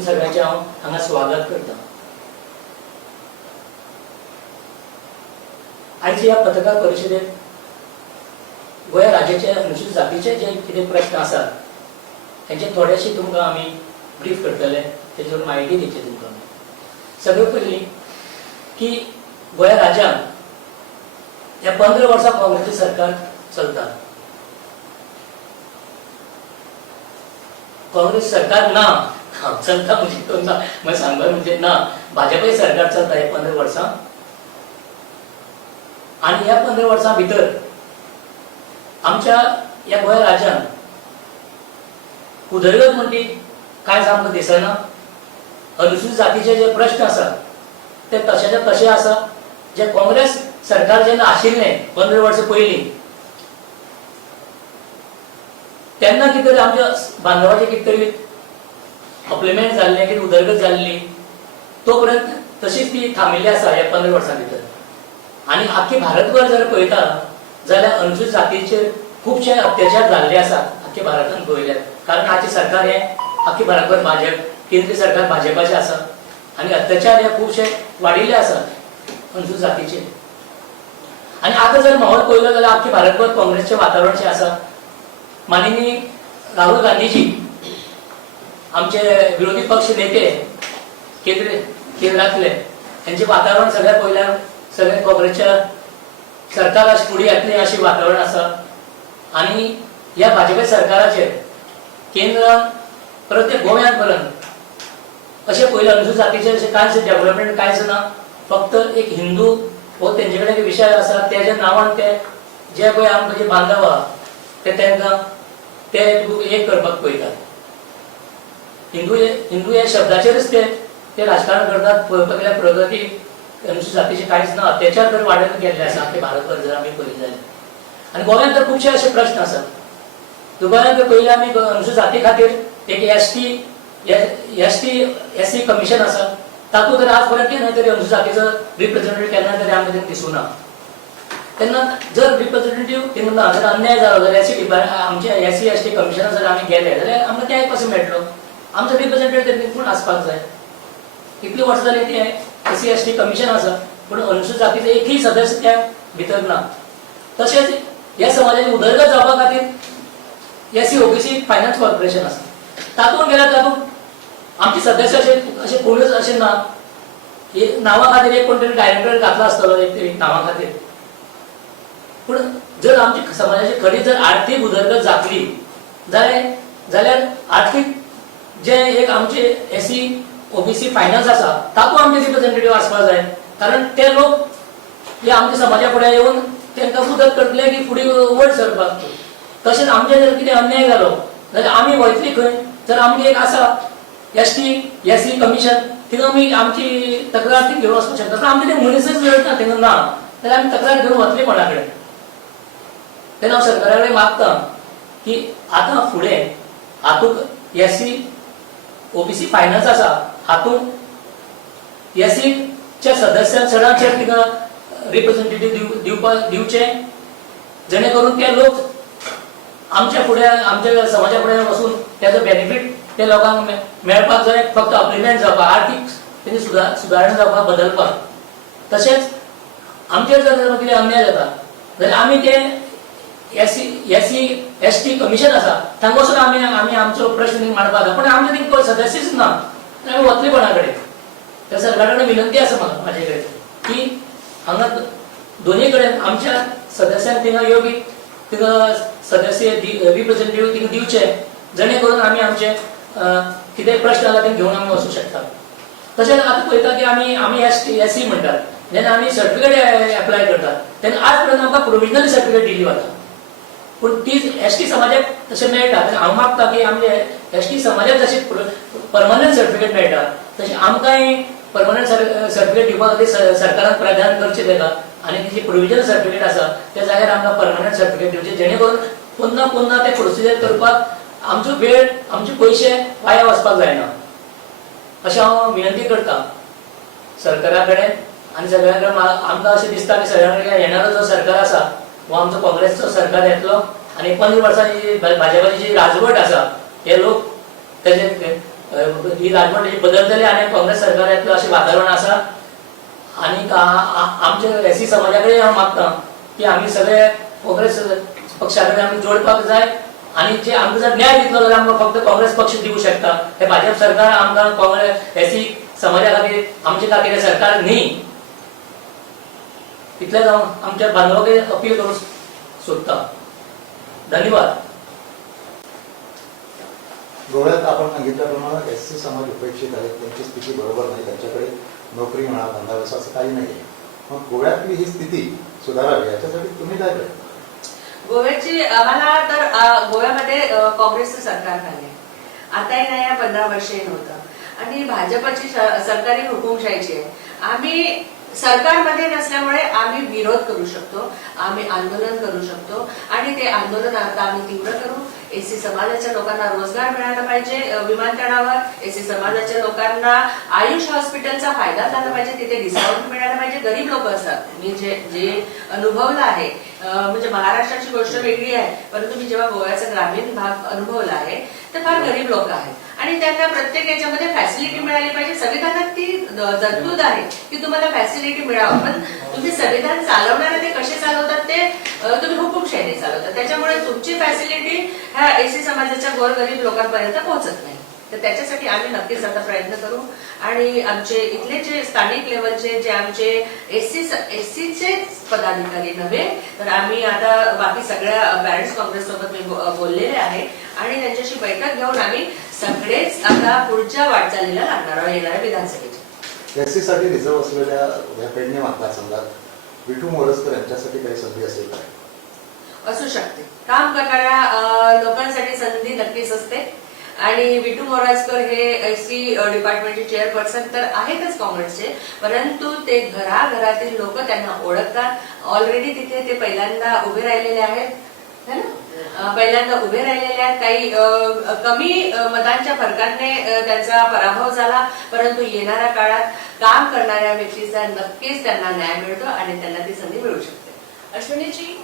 तुम सगळ्यांचे हांव हांगा स्वागत करता। आयज ह्या पत्रकार परिशदेत गोंय राज्याचे अनुसूचित जातीचे जे कितें प्रश्न आसात तांचे थोडेशे तुमकां आमी ब्रीफ करतले, तेजेर म्हायती दिवची तुमकां। सगळ्यात पयलीं की गोंय राज्यांत ह्या 15 वर्सां काँग्रेसचें सरकार चलता। काँग्रेस सरकार ना चलता म्हणजे सांगपाक म्हणजे ना, भाजपा सरकार चलता हे 15 वर्सां। आणि ह्या 15 वर्सां भितर आमच्या ह्या गोंय राज्यांत उदरगत म्हणजे कांयच आमकां दिसना। अनुसूचित जातीचे जे प्रश्न आसात ते तशेच्या तशे आसा। जे काँग्रेस सरकार जेन्ना आशिल्लें 15 वर्सां पयलीं तेन्ना कितें तरी आमच्या बांदवाचें कितें तरी अप्लिमेंट जाल्लें, कितें उदरगत जाल्ली, तो पर्यंत तशीच ती थांबिल्ली आसा ह्या 15 वर्सां भितर। आनी आख्खे भारतभर जर पळयता जाल्यार अनुसूचित जातीचेर खुबशे अत्याचार जाल्ले आसात आख्खे भारतांत पळयल्यार। कारण आजचे सरकार हे आख्खे भारतभर भाजप, केंद्रीय सरकार भाजपाचे आसा आनी अत्याचार हे खुबशे वाडिल्ले आसात अनुसूचित जातीचे। आनी आतां जर माहोल पळयलो जाल्यार आख्खे भारतभर काँग्रेसचें वातावरण आसा। माननीय राहुल गांधीजी आमचे विरोधी पक्ष नेते केंद्रातले यांचे वातावरण सगळ्यात पयल्यार सगळे काँग्रेसच्या सरकार फुडें येतलें अशें वातावरण आसा। आनी ह्या भाजपा सरकाराचेर केंद्रान प्रत्येक गोंयांत पर्यंत अशें पयलें अनुसूचित जातीचेर अशें कांयच डेव्हलपमेंट कांयच ना। फक्त एक हिंदू हो तेंचे कडेन एक विशय आसा, तेज्या नांवान ते जे पळय आमकां जे बांदव आहा ते तांकां ते एक करपाक पळयतात। हिंदू ह्या शब्दाचेरच ते राजकारण करतात। पळोवपाक गेल्यार प्रगती अनुसूचित जातीचे कांयच ना, अत्याचार तर वाडत गेल्ले आसा आख्खे भारतभर जर आमी पळयलें जाल्यार। आनी गोंयांत तर खुबशे अशे प्रश्न आसात। गोंयांत तर पयलीं आमी अनुसूचित जाती खातीर एक एससी कमिशन आसा, तातूंत तर आज पर्यंत केन्ना तरी अनुसूचित जातीचो रिप्रेझेंटेटिव्ह केन्ना तरी आमकां तेंका दिसूना। तेन्ना जर रिप्रेझेंटेटिव्ह थिंगा ना, जर अन्याय जालो जाल्यार आमच्या एससी एसटी कमिशनाक जर आमी गेले जाल्यार आमकां न्याय कसो मेळटलो? आमचो रिप्रेझेंटेटिव्ह कोण आसपाक जाय। कितलीं वर्सां जालीं ती एससी एसटी कमिशन आसा, पूण अनुसूचित जातीचो एकूय सदस्य त्या भितर ना। तशेंच ह्या समाजाची उदरगत जावपा खातीर एससी ओबीसी फायनान्स कॉर्पोरेशन आसा, तातूंत गेल्यार तातूंत आमचे सदस्य अशे कोणूच अशे ना। नांवा खातीर एक कोण तरी डायरेक्टर घातलो आसतलो एक नांवा खातीर। पूण जर आमची समाजाची खरी जर आर्थीक उदरगत जातली जाल्यार आर्थीक जे एक आमचे एससी ओबीसी फायनान्स आसा तातूंत आमचे रिप्रेझेंटेटिव्ह आसपाक जाय। कारण ते लोक हे आमच्या समाजा फुडें येवन तांकां मदत करतले की फुडें वयर सरपाक। तशेंच आमचे जर कितें अन्याय जालो जाल्यार आमी वयतली खंय? जर आमगे एक आसा एससी कमिशन, थिंगा आमी आमची तक्रार ती घेवन वचपाक शकता। आमचे ते मनीसच मेळटा थिंगा ना जाल्यार आमी तक्रार घेवन वतली कोणा कडेन? तेन्ना हांव सरकारा कडेन मागतां की आतां फुडें हातूंत एससी ओबीसी फायनान्स आसा, हातूंत एससीच्या सदस्यांक चडांत चड तिका रिप्रेझेंटेटिव्ह दिवचे, जेणे करून ते लोक आमच्या फुडें आमच्या समाजा फुडें वचून त्याचो बेनिफीट ते लोकांक मेळपाक जाय। फक्त अप्लिमेंट जावपाक, आर्थीक तेंची सुदारणा जावपाक, बदलपाक। तशेंच आमचेर जर कितें अन्याय जाता जाल्यार आमी ते एससी एसटी कमिशन आसा थंय वचून आमी आमचो प्रश्न मांडपाक जाय। पूण आमचे थंय सदस्यच ना, आमी वतले कोणा कडेन? त्या सरकारा कडेन विनंती आसा म्हाजे कडेन की हांगा दोनूय कडेन आमच्या सदस्यांक थिंगा योग्य थिंगा सदस्य रिप्रेझेंटेटिव्ह थिंगा दिवचे, जेणे करून आमी आमचे कितें प्रश्न आसा ते घेवन आमी वचूं शकता। तशेंच आतां पळयता की आमी एससी म्हणटात, जेन्ना आमी सर्टिफिकेट एप्लाय करतात तेन्ना आज पर्यंत आमकां प्रोविजनल सर्टिफिकेट दिली वता, पूण तीच एसटी समाजाक तशें मेळटा। हांव मागता की आमचे एसटी समाजाक जशें परमनंट सर्टिफिकेट मेळटा तशें आमकांय परमनंट सर्टिफिकेट दिवपा खातीर सरकारान प्राधान्य करचें तेका। आनी जी प्रोविजनल सर्टिफिकेट आसा त्या जाग्यार आमकां परमनंट सर्टिफिकेट दिवचें, जेणे करून पुन्हा ते प्रोसिजर करपाक आमचो वेळ आमचे पयशे वाया वचपाक जायना अशें हांव विनंती करतां सरकारा कडेन। आनी सगळ्यां कडेन आमकां अशें दिसता की सगळ्यां येणारो जो सरकार आसा हो आमचो काँग्रेसचो सरकार येतलो आनी 15 वर्सांची भाजपाची जी राजवट आसा हे लोक तेजे ही राजवट बदलतली आणि काँग्रेस सरकारातलं असे वातावरण असा आणि आमच्या एसी समाजाकडे हांव मागता की आम्ही सगळे काँग्रेस पक्षाकडे आम्ही जोडपाक जाय आणि जे आमकां जर न्याय दितलो जाल्यार आमकां फक्त काँग्रेस पक्ष दिवं शकता. हे भाजप सरकार आमकां काँग्रेस एसी समाजा खातीर आमचे खातीर सरकार न्ही. इतलेंच हांव आमच्या बांधवांक अपील करूंक सोदता. धन्यवाद. गोव्यात आपण सांगितल्याप्रमाणे एससी समाज उपेक्षित आहेत, त्यांची स्थिती बरोबर नाही, त्यांच्याकडे नोकरी म्हणा धंदा व्यवसाय असं काही नाही आहे. मग गोव्यातली ही स्थिती सुधारावी याच्यासाठी तुम्ही काय करता? गोव्याची आम्हाला तर गोव्यामध्ये काँग्रेसचं सरकार झाले आताही नाही, या 15 वर्षे नव्हतं आणि भाजपची सरकारी हुकुमशाहीची आहे. आम्ही सरकारमध्ये नसल्यामुळे आम्ही विरोध करू शकतो, आम्ही आंदोलन करू शकतो आणि ते आंदोलन आता आम्ही तीव्र करू. एसी समाजाच्या लोकांना रोजगार मिळाला पाहिजे विमानतळावर, एसी समाजाच्या लोकांना आयुष हॉस्पिटलचा फायदा झाला पाहिजे, तिथे डिस्काउंट मिळाला पाहिजे. गरीब लोक असतात, मी जे अनुभवलं आहे, म्हणजे महाराष्ट्राची गोष्ट वेगळी आहे, परंतु मी जेव्हा गोव्याचा ग्रामीण भाग अनुभवला आहे तर फार गरीब लोक आहेत आणि त्यांना प्रत्येक याच्यामध्ये फॅसिलिटी मिळाली पाहिजे. संविधानात ती तरतूद आहे की तुम्हाला फॅसिलिटी मिळावं, पण तुम्ही संविधान चालवणारे ते कसे चालवतात ते तुम्ही हुकुमशाहीने चालवतात. त्याच्यामुळे तुमची फॅसिलिटी ह्या एसी समाजाच्या गोरगरीब लोकांपर्यंत पोहोचत नाही. तर त्याच्यासाठी आम्ही नक्कीच आता प्रयत्न करू आणि आमचे इथले जे स्थानिक लेवलचे जे आमचे एससीचे पदाधिकारी नव्हे तर आम्ही आता बाकी सगळ्या पॅरेंट्स काँग्रेस सोबत मी बोललेले आहे आणि त्यांच्याशी बैठक घेऊन आम्ही सगळेच आता पुढच्या वाटचालीला लागणार आहोत येणाऱ्या विधानसभेच्या. एससी साठी रिझर्व्ह असलेल्या या पेडणे मतदारसंघात विठू मोरजकर यांच्यासाठी काही संधी असेल काय? असू शकते. काम करणाऱ्या लोकांसाठी संधी नक्कीच असते आणि विठू मोराजकर हे एससी डिपार्टमेंटचे चेअरपर्सन तर आहेतच काँग्रेसचे, परंतु ते घराघरातील लोक त्यांना ओळखतात. ऑलरेडी तिथे ते पहिल्यांदा उभे राहिलेले आहेत, पहिल्यांदा उभे राहिलेले आहेत. काही कमी मतांच्या फरकाने त्यांचा पराभव झाला, परंतु येणाऱ्या काळात काम करणाऱ्या व्यक्तीचा नक्कीच त्यांना न्याय मिळतो आणि त्यांना ती संधी मिळू शकते. अश्विनीजी